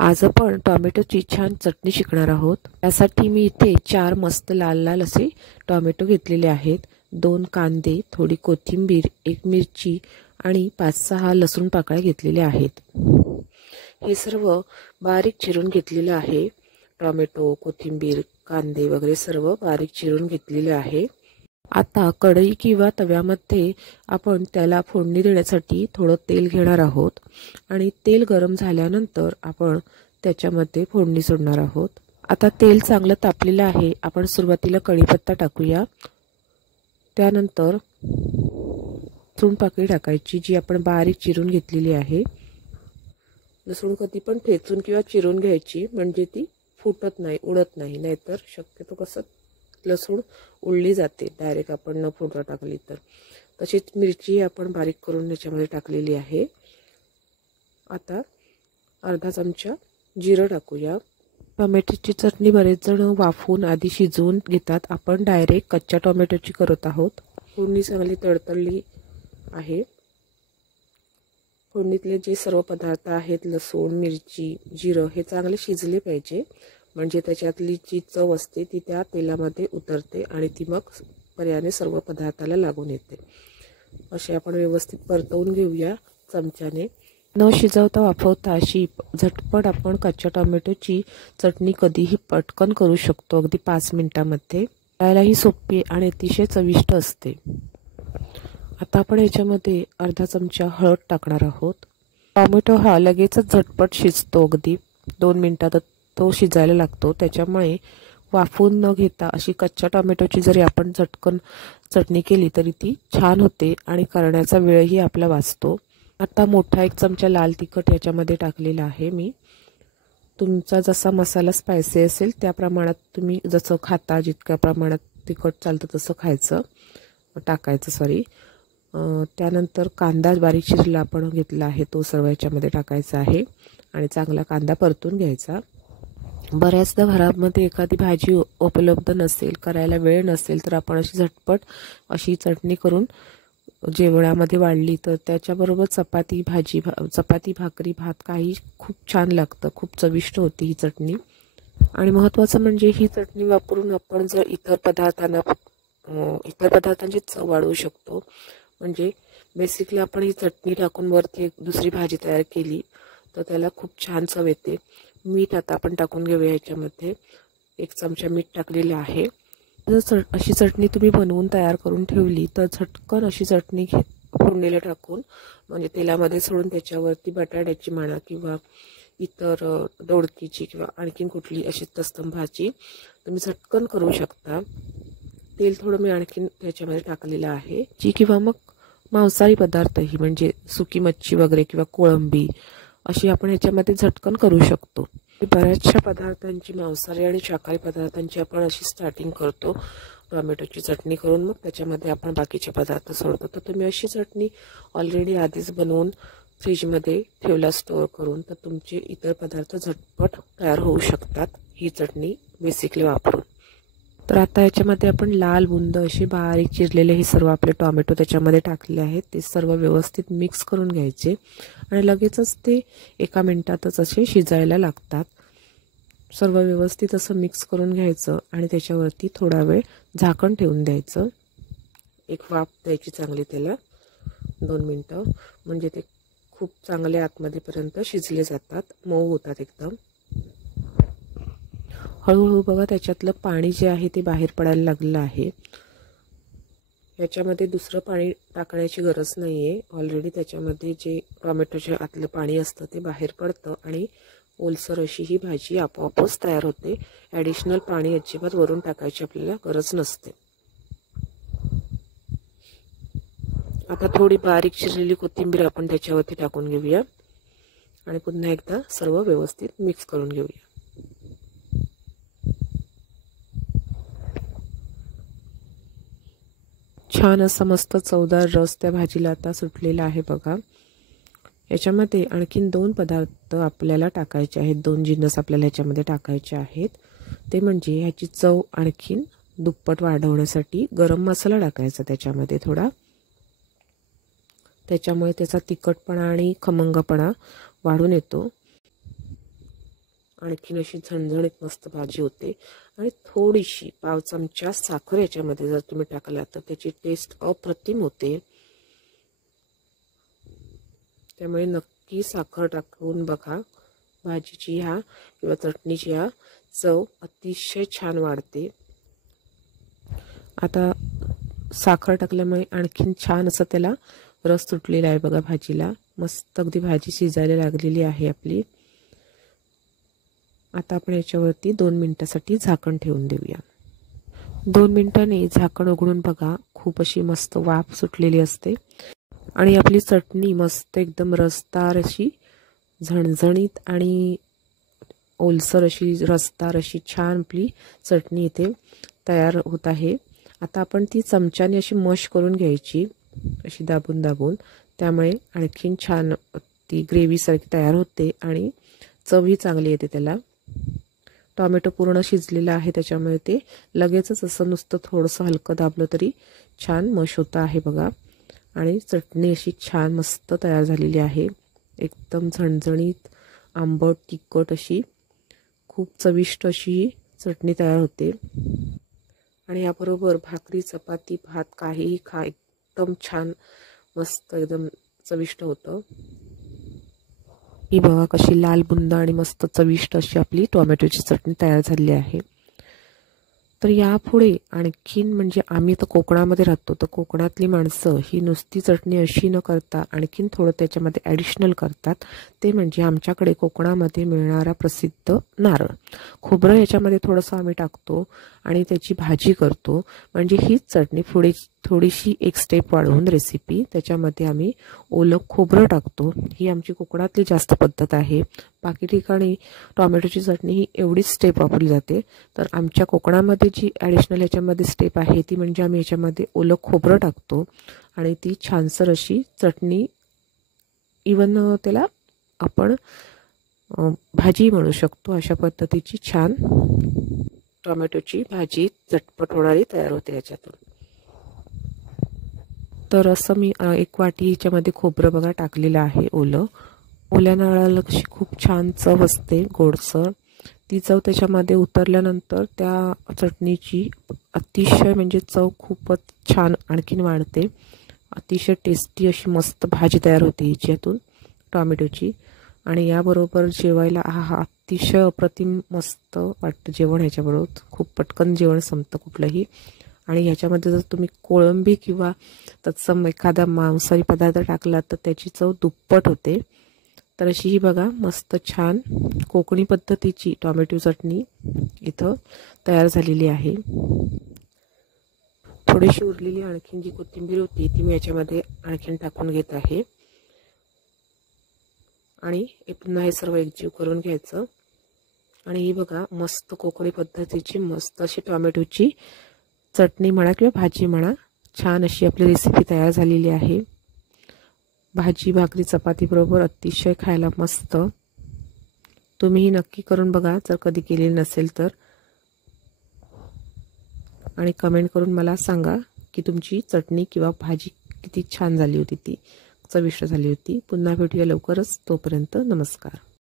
आज आपण टोमॅटोची छान चटणी शिकणार आहोत। त्यासाठी मी इथे 4 मस्त लाल लाल असे टोमॅटो घेतलेले आहेत। 2 कांदे, थोडी कोथिंबीर, 1 मिरची आणि 5-6 लसूण पाकळ्या घेतलेल्या आहेत। हे सर्व बारीक चिरून घेतलेले आहे। टोमॅटो, कोथिंबीर, कांदे वगैरे सर्व बारीक चिरून घेतलेले आहे। आता कढई किंवा तव्यामध्ये आपण त्याला फोडणी देण्यासाठी थोडं तेल घेणार आहोत आणि तेल गरम झाल्यानंतर आपण त्याच्यामध्ये फोडणी सोडणार आहोत। आता तेल चांगलं तापलेलं आहे। आपण सुरुवातीला कढीपत्ता टाकूया, त्यानंतर लसूण पाकळी टाकायची जी आपण बारीक चिरून घेतलेली आहे। लसूण कधी पण ठेचून किंवा चिरून घ्यायची म्हणजे ती फुटत नाही, उडत नाही, नाहीतर शक्यतो कसं लसूण उडली जाते डायरेक्ट आपण न फोडता टाकली तर। तशीच मिरची आपण बारीक करून याच्यामध्ये टाकलेली आहे। आता अर्धा चमचा जिरं टाकूया। टोमॅटोची चटणी बरेच जण वाफवून आधी शिजवून घेतात, आपण डायरेक्ट कच्च्या टोमॅटोची करत आहोत। फोडणी चांगली तडतडली आहे। फोडणीतले जे सर्व पदार्थ आहेत लसूण, मिरची, जिरं हे चांगले शिजले पाहिजे, म्हणजे त्याच्यातली जी चव असते ती त्या तेलामध्ये उतरते आणि ती मग पर्यायाने सर्व पदार्थाला लागून येते। असे आपण व्यवस्थित परतवून घेऊया चमच्याने। न शिजवता वाफवता अशी झटपट आपण कच्च्या टोमॅटोची चटणी कधीही पटकन करू शकतो, अगदी 5 मिनिटांमध्ये। करायलाही सोपी आणि अतिशय चविष्ट असते। आता आपण याच्यामध्ये अर्धा चमचा हळद टाकणार आहोत। टोमॅटो हा लगेचच झटपट शिजतो, अगदी 2 मिनिटात तो शिजायला लागतो। त्याच्यामुळे वाफवून न घेता अशी कच्च्या टोमॅटोची जरी आपण झटकन चटणी केली तरी ती छान होते आणि करण्याचा वेळही आपला वाचतो। आता मोठा 1 चमचा लाल तिखट याच्यामध्ये टाकलेला आहे मी। तुमचा जसा मसाला स्पायसी असेल त्या प्रमाणात तुम्ही जसं खाता, जितक्या प्रमाणात तिखट चालतं तसं टाकायचं। त्यानंतर कांदा बारीक चिरलेला आपण घेतला आहे तो सर्व याच्यामध्ये टाकायचा आहे आणि चांगला कांदा परतून घ्यायचा। बऱ्याचदा घरामध्ये एखादी भाजी उपलब्ध नसेल, करायला वेळ नसेल, तर आपण अशी झटपट अशी चटणी करून जेवणामध्ये वाढली तर त्याच्याबरोबर चपाती भाकरी, भात काही खूप छान लागतं, खूप चविष्ट होती ही चटणी। आणि महत्त्वाचं म्हणजे ही चटणी वापरून आपण जर इतर पदार्थांची चव वाढवू शकतो। म्हणजे बेसिकली आपण ही चटणी टाकून वरती एक दुसरी भाजी तयार केली तर त्याला खूप छान चव येते। मीठ आता आपण टाकून घेऊया याच्यामध्ये। 1 चमचा मीठ टाकलेलं आहे। जर अशी चटणी तुम्ही बनवून तयार करून ठेवली तर झटकन अशी चटणी फोडणीला टाकून म्हणजे तेलामध्ये सोडून त्याच्यावरती बटाट्याची म्हणा किंवा इतर दोडकीची किंवा आणखीन कुठली अशी तत्सम भाजी तुम्ही झटकन करू शकता। तेल थोडं मी आणखीन त्याच्यामध्ये टाकलेलं आहे। किंवा मग मांसाहारी पदार्थही म्हणजे सुकी मच्छी वगैरे किंवा कोळंबी अशी आपण याच्यामध्ये झटकन करू शकतो। बऱ्याचशा पदार्थांची, मांसाहारी आणि शाकाहारी पदार्थांची आपण अशी स्टार्टिंग करतो टोमॅटोची चटणी करून, मग त्याच्यामध्ये आपण बाकीचे पदार्थ सोडतो। तर तुम्ही अशी चटणी ऑलरेडी आधीच बनवून फ्रीजमध्ये ठेवला स्टोअर करून, तर तुमचे इतर पदार्थ झटपट तयार होऊ शकतात ही चटणी बेसिकली वापरून। तर आता याच्यामध्ये आपण लाल बुंद असे बारीक चिरलेले हे सर्व आपले टोमॅटो त्याच्यामध्ये टाकलेले आहेत। ते सर्व व्यवस्थित मिक्स करून घ्यायचे आणि लगेचच ते 1 मिनिटातच असे शिजायला लागतात। सर्व व्यवस्थित असं मिक्स करून घ्यायचं आणि त्याच्यावरती थोडा वेळ झाकण ठेवून द्यायचं। एक वाफ द्यायची चांगली त्याला 2 मिनिटं, म्हणजे ते खूप चांगले आतमध्येपर्यंत शिजले जातात, मऊ होतात एकदम। हळूहळू बघा त्याच्यातलं पाणी जे आहे ते बाहेर पडायला लागलं आहे। याच्यामध्ये दुसरं पाणी टाकण्याची गरज नाही आहे। ऑलरेडी त्याच्यामध्ये जे टोमॅटोच्या आतलं पाणी असतं ते बाहेर पडतं आणि ओलसर अशी ही भाजी आपोआपच तयार होते। ॲडिशनल पाणी अजिबात वरून टाकायची आपल्याला गरज नसते। आता थोडी बारीक चिरलेली कोथिंबीर आपण त्याच्यावरती टाकून घेऊया आणि पुन्हा एकदा सर्व व्यवस्थित मिक्स करून घेऊया। छान असा मस्त चवदार रस त्या भाजीला आता सुटलेला आहे बघा। याच्यामध्ये आणखीन 2 पदार्थ आपल्याला टाकायचे आहेत, 2 जिन्नस आपल्याला याच्यामध्ये टाकायचे आहेत। ते म्हणजे ह्याची चव आणखीन दुप्पट वाढवण्यासाठी गरम मसाला टाकायचा त्याच्यामध्ये थोडा। त्याच्यामुळे त्याचा तिखटपणा आणि खमंगपणा वाढून येतो। आणखीन अशी झणझणीत मस्त भाजी होते. आणि थोडीशी पाव चमचा साखर याच्यामध्ये जर तुम्ही टाकला तर त्याची टेस्ट अप्रतिम होते. त्यामुळे नक्की साखर टाकून बघा. भाजीची ह्या किंवा चटणीची ह्या चव अतिशय छान वाढते. आता साखर टाकल्यामुळे आणखीन छान असं त्याला रस सुटलेला आहे बघा भाजीला. मस्त अगदी भाजी शिजायला लागलेली आहे आपली. आता आपण याच्यावरती 2 मिनिटासाठी झाकण ठेवून देऊया. 2 मिनिटांनी झाकण उघडून बघा. खूप अशी मस्त वाफ सुटलेली असते आणि आपली चटणी मस्त एकदम रसदार अशी झणझणीत आणि ओलसर अशी रसदार अशी छान आपली चटणी इथे तयार होत आहे. आता आपण ती चमच्याने अशी मश करून घ्यायची, अशी दाबून दाबून. त्यामुळे आणखीन छान ती ग्रेव्हीसारखी तयार होते आणि चवही चांगली येते त्याला. टोमॅटो पूर्ण शिजलेला आहे त्याच्यामुळे ते लगेचच असं नुसतं थोडंसं हलकं दाबलं तरी छान मश होतं आहे बघा. आणि चटणी अशी छान मस्त तयार झालेली आहे. एकदम झणझणीत आंबट तिखट अशी खूप चविष्ट अशी चटणी तयार होते. आणि याबरोबर भाकरी चपाती भात काहीही खा, एकदम छान मस्त एकदम चविष्ट होतं. ही बघा कशी लाल बुंद आणि मस्त चविष्ट अशी आपली टोमॅटोची चटणी तयार झालेली आहे. तर यापुढे आणखीन म्हणजे आम्ही तर कोकणामध्ये राहतो, तर कोकणातली माणसं ही नुसती चटणी अशी न करता आणखीन थोडं त्याच्यामध्ये ॲडिशनल करतात. ते म्हणजे आमच्याकडे कोकणामध्ये मिळणारा प्रसिद्ध नारळ खोबरं याच्यामध्ये थोडंसं आम्ही टाकतो आणि त्याची भाजी करतो. म्हणजे हीच चटणी पुढे थोडीशी एक स्टेप वाढवून रेसिपी त्याच्यामध्ये आम्ही ओलं खोबरं टाकतो. ही आमची कोकणातली जास्त पद्धत आहे. बाकी ठिकाणी टोमॅटोची चटणी ही एवढीच स्टेप वापरली जाते. तर आमच्या कोकणामध्ये जी ॲडिशनल याच्यामध्ये स्टेप आहे ती म्हणजे आम्ही याच्यामध्ये ओलं खोबरं टाकतो आणि ती छानसर अशी चटणी, इवन त्याला आपण भाजी म्हणू शकतो, अशा पद्धतीची छान टोमॅटोची भाजी झटपट होणारी तयार होते याच्यातून. तर असं मी 1 वाटी ह्याच्यामध्ये खोबरं बघा टाकलेलं आहे ओलं. ओल्या नारळाला कशी खूप छान चव असते गोडसर. ती चव त्याच्यामध्ये उतरल्यानंतर त्या चटणीची अतिशय म्हणजे चव खूपच छान आणखीन वाढते. अतिशय टेस्टी अशी मस्त भाजी तयार होते हिच्यातून टोमॅटोची. आणि याबरोबर जेवायला अतिशय अप्रतिम मस्त वाटतं जेवण ह्याच्याबरोबर. खूप पटकन जेवण संपतं कुठलंही. आणि ह्याच्यामध्ये जर तुम्ही कोळंबी किंवा तत्सम एखादा मांसाहारी पदार्थ टाकला तर त्याची चव दुप्पट होते. तर अशी ही बघा मस्त छान कोकणी पद्धतीची टोमॅटो चटणी इथं तयार झालेली आहे. थोडीशी उरलेली आणखीन जी कोथिंबीर होती ती मी याच्यामध्ये आणखीन टाकून घेत आहे. आणि पुन्हा हे सर्व एकजीव करून घ्यायचं. आणि ही बघा मस्त कोकणी पद्धतीची मस्त अशी टोमॅटोची चटणी म्हणा किंवा भाजी म्हणा, छान अशी आपली रेसिपी तयार झालेली आहे. भाजी भाकरी चपाती बरोबर अतिशय खायला मस्त. तुम्हीही नक्की करून बघा जर कधी केलेली नसेल तर. आणि कमेंट करून मला सांगा की तुमची चटणी किंवा भाजी किती छान झाली होती, ती चविष्ट झाली होती. पुन्हा भेटूया लवकरच. तोपर्यंत नमस्कार.